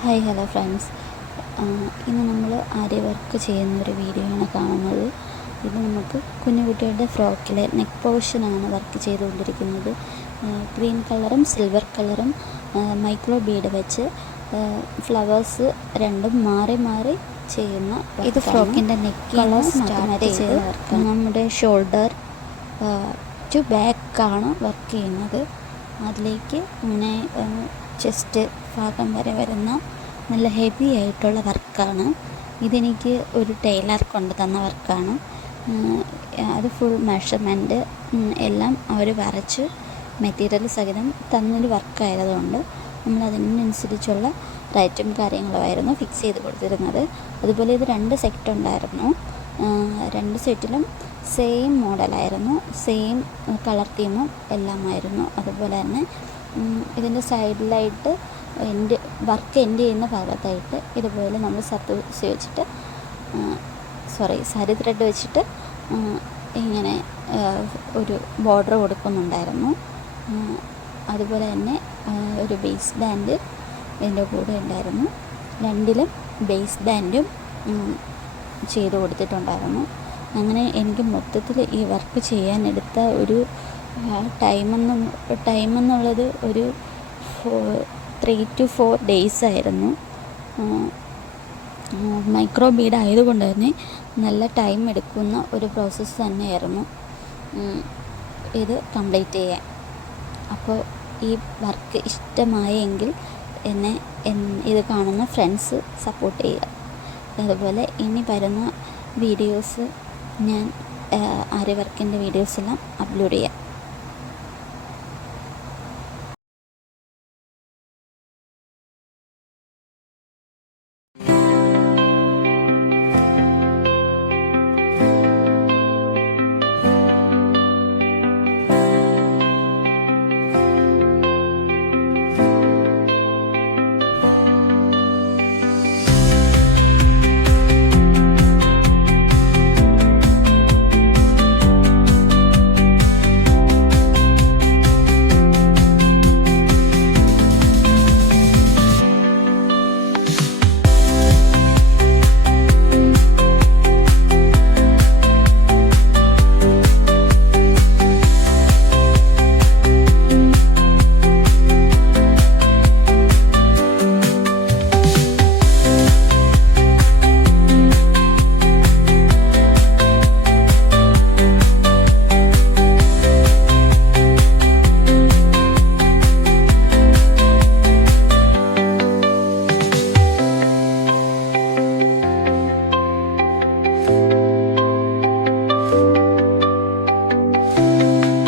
Hi hello friends, ഇന്ന് നമ്മൾ Arya work ചെയ്യുന്നൊരു വീഡിയോ ആണ് കാണുന്നത്. ഇത് നമുക്ക് കുഞ്ഞു കുട്ടികളുടെ ഫ്രോക്കിലെ നെക്ക് പോർഷനാണ് വർക്ക് ചെയ്തുകൊണ്ടിരിക്കുന്നത്. ഗ്രീൻ കളറും സിൽവർ കളറും മൈക്രോ ബീഡ് വെച്ച് ഫ്ലവേഴ്സ് രണ്ടും മാറി മാറി ചെയ്യുന്ന ഇത് ഫ്രോക്കിൻ്റെ നെക്ക് സ്റ്റാർട്ട് ചെയ്ത് നമ്മുടെ ഷോൾഡർ ടു ബാക്കാണ് വർക്ക് ചെയ്യുന്നത്. അതിലേക്ക് ഇങ്ങനെ ചെസ്റ്റ് ഭാഗം വരെ വരുന്ന നല്ല ഹെവി ആയിട്ടുള്ള വർക്കാണ്. ഇതെനിക്ക് ഒരു ടൈലർ കൊണ്ട് തന്ന വർക്കാണ്. അത് ഫുൾ മെഷർമെൻറ്റ് എല്ലാം അവർ വരച്ച് മെറ്റീരിയൽ സഹിതം തന്നൊരു വർക്കായതുകൊണ്ട് നമ്മൾ അതിനനുസരിച്ചുള്ള റേറ്റും കാര്യങ്ങളുമായിരുന്നു ഫിക്സ് ചെയ്ത് കൊടുത്തിരുന്നത്. അതുപോലെ ഇത് 2 സെറ്റ് ഉണ്ടായിരുന്നു. 2 സെറ്റിലും സെയിം മോഡലായിരുന്നു, സെയിം കളർ തീമും എല്ലാമായിരുന്നു. അതുപോലെ തന്നെ ഇതിൻ്റെ സൈഡിലായിട്ട് വർക്ക് എൻഡ് ചെയ്യുന്ന ഭാഗത്തായിട്ട് ഇതുപോലെ നമ്മൾ വെച്ചിട്ട് സാരി ത്രെഡ് വെച്ചിട്ട് ഇങ്ങനെ ഒരു ബോർഡർ കൊടുക്കുന്നുണ്ടായിരുന്നു. അതുപോലെ തന്നെ ഒരു ബേസ് ബാൻഡ് ഇതിൻ്റെ കൂടെ ഉണ്ടായിരുന്നു. 2ലും ബേസ് ബാൻഡും ചെയ്ത് കൊടുത്തിട്ടുണ്ടായിരുന്നു. അങ്ങനെ എനിക്ക് മൊത്തത്തിൽ ഈ വർക്ക് ചെയ്യാനെടുത്ത ഒരു ടൈം എന്നുള്ളത് ഒരു 3 to 4 days ആയിരുന്നു. മൈക്രോ ബീഡ് ആയതുകൊണ്ട് തന്നെ നല്ല ടൈം എടുക്കുന്ന ഒരു പ്രോസസ്സ് തന്നെയായിരുന്നു ഇത് കംപ്ലീറ്റ് ചെയ്യാൻ. അപ്പോൾ ഈ വർക്ക് ഇഷ്ടമായെങ്കിൽ എന്നെ ഇത് കാണുന്ന ഫ്രണ്ട്സ് സപ്പോർട്ട് ചെയ്യുക. അതുപോലെ ഇനി വരുന്ന വീഡിയോസ് ഞാൻ ആര്യ വർക്കിൻ്റെ വീഡിയോസെല്ലാം അപ്ലോഡ് ചെയ്യാം.